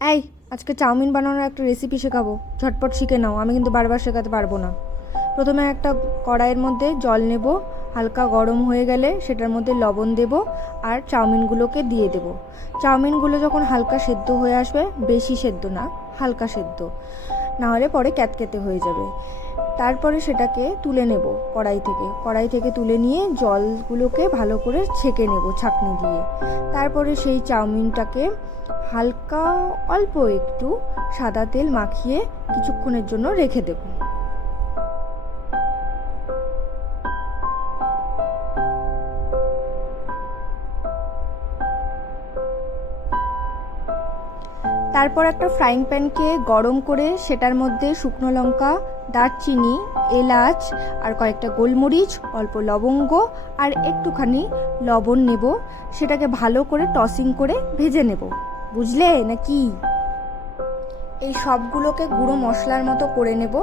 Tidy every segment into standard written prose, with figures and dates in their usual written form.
এই, আজকে চাউমিন বানানোর একটা রেসিপি শেখাবো, ঝটপট শিখে নাও। আমি কিন্তু বারবার শেখাতে পারবো না। প্রথমে একটা কড়াইয়ের মধ্যে জল নেব, হালকা গরম হয়ে গেলে সেটার মধ্যে লবণ দেব আর চাউমিনগুলোকে দিয়ে দেব। চাউমিনগুলো যখন হালকা সেদ্ধ হয়ে আসবে, বেশি সেদ্ধ না, হালকা সেদ্ধ, না হলে পরে ক্যাতক্যাতে হয়ে যাবে। তারপরে সেটাকে তুলে নেব কড়াই থেকে তুলে নিয়ে জলগুলোকে ভালো করে ছেঁকে নেব ছাঁকনি দিয়ে। তারপরে সেই চাউমিনটাকে হালকা অল্প একটু সাদা তেল মাখিয়ে কিছুক্ষণের জন্য রেখে দেব। তারপর একটা ফ্রাইং প্যানকে গরম করে সেটার মধ্যে শুকনো লঙ্কা, দারচিনি, এলাচ আর কয়েকটা গোলমরিচ, অল্প লবঙ্গ আর একটুখানি লবণ নেব। সেটাকে ভালো করে টসিং করে ভেজে নেব। বুঝলে নাকি? এই সবগুলোকে গুঁড়ো মশলার মতো করে নেব।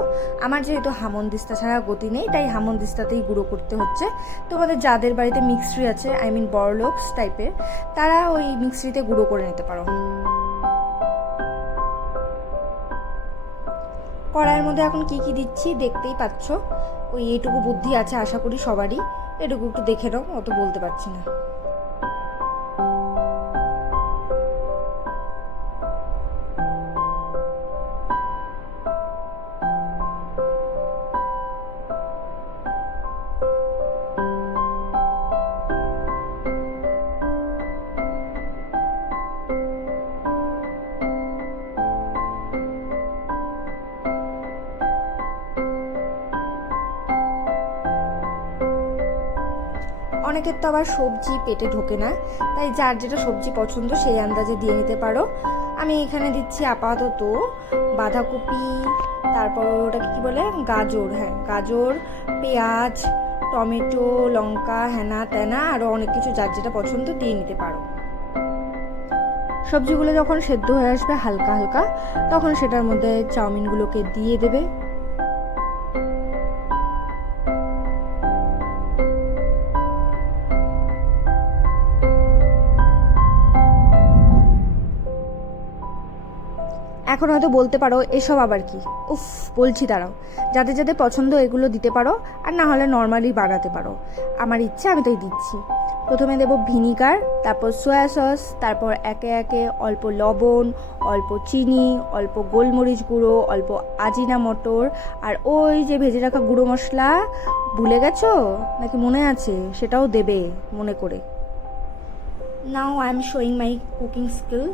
আমার যেহেতু হামনদিস্তা ছাড়া গতি নেই, তাই হামনদিস্তাতেই গুঁড়ো করতে হচ্ছে। তোমাদের যাদের বাড়িতে মিক্সি আছে, বড়লোকস টাইপের, তারা ওই মিক্সিতে গুঁড়ো করে নিতে পারো। কড়াইয়ের মধ্যে এখন কি কি দিচ্ছি দেখতেই পাচ্ছ। ওই এইটুকু বুদ্ধি আছে আশা করি সবারই। এটুকু একটু দেখে নাও, অত বলতে পারছি না। অনেকের তো আবার সবজি পেটে ঢোকে না, তাই যার যেটা সবজি পছন্দ সেই আন্দাজে দিয়ে নিতে পারো। আমি এখানে দিচ্ছি আপাতত বাঁধাকপি, তারপর ওটাকে কি বলে, গাজর, হ্যাঁ গাজর, পেঁয়াজ, টমেটো, লঙ্কা, হ্যানা ত্যানা আরও অনেক কিছু যার যেটা পছন্দ দিয়ে নিতে পারো। সবজিগুলো যখন সেদ্ধ হয়ে আসবে হালকা হালকা, তখন সেটার মধ্যে চাউমিনগুলোকে দিয়ে দেবে। এখন হয়তো বলতে পারো এসব আবার কি, উফ, বলছি দাঁড়াও। যাদের যাদের পছন্দ এগুলো দিতে পারো, আর না হলে নর্মালি বানাতে পারো। আমার ইচ্ছে, আমি তাই দিচ্ছি। প্রথমে দেব ভিনিগার, তারপর সয়া সস, তারপর একে একে অল্প লবণ, অল্প চিনি, অল্প গোলমরিচ গুঁড়ো, অল্প আজিনা মটর, আর ওই যে ভেজে রাখা গুঁড়ো মশলা, ভুলে গেছো নাকি মনে আছে? সেটাও দেবে মনে করে। Now I am showing my cooking skill.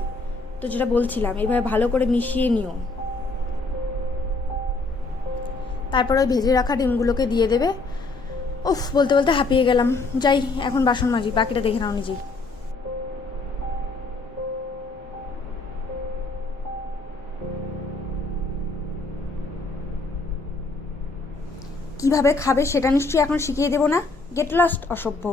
তো যেটা বলছিলাম, এভাবে ভালো করে মিশিয়ে নিও। তারপর ওই ভেজে রাখা ডিমগুলোকে দিয়ে দেবে। উফ, বলতে বলতে হাঁপিয়ে গেলাম। যাই এখন বাসন মাজি, বাকিটা দেখে নাও নিজেই। কিভাবে খাবে সেটা নিশ্চয়ই এখন শিখিয়ে দেবো না? গেট লস্ট, অসভ্য।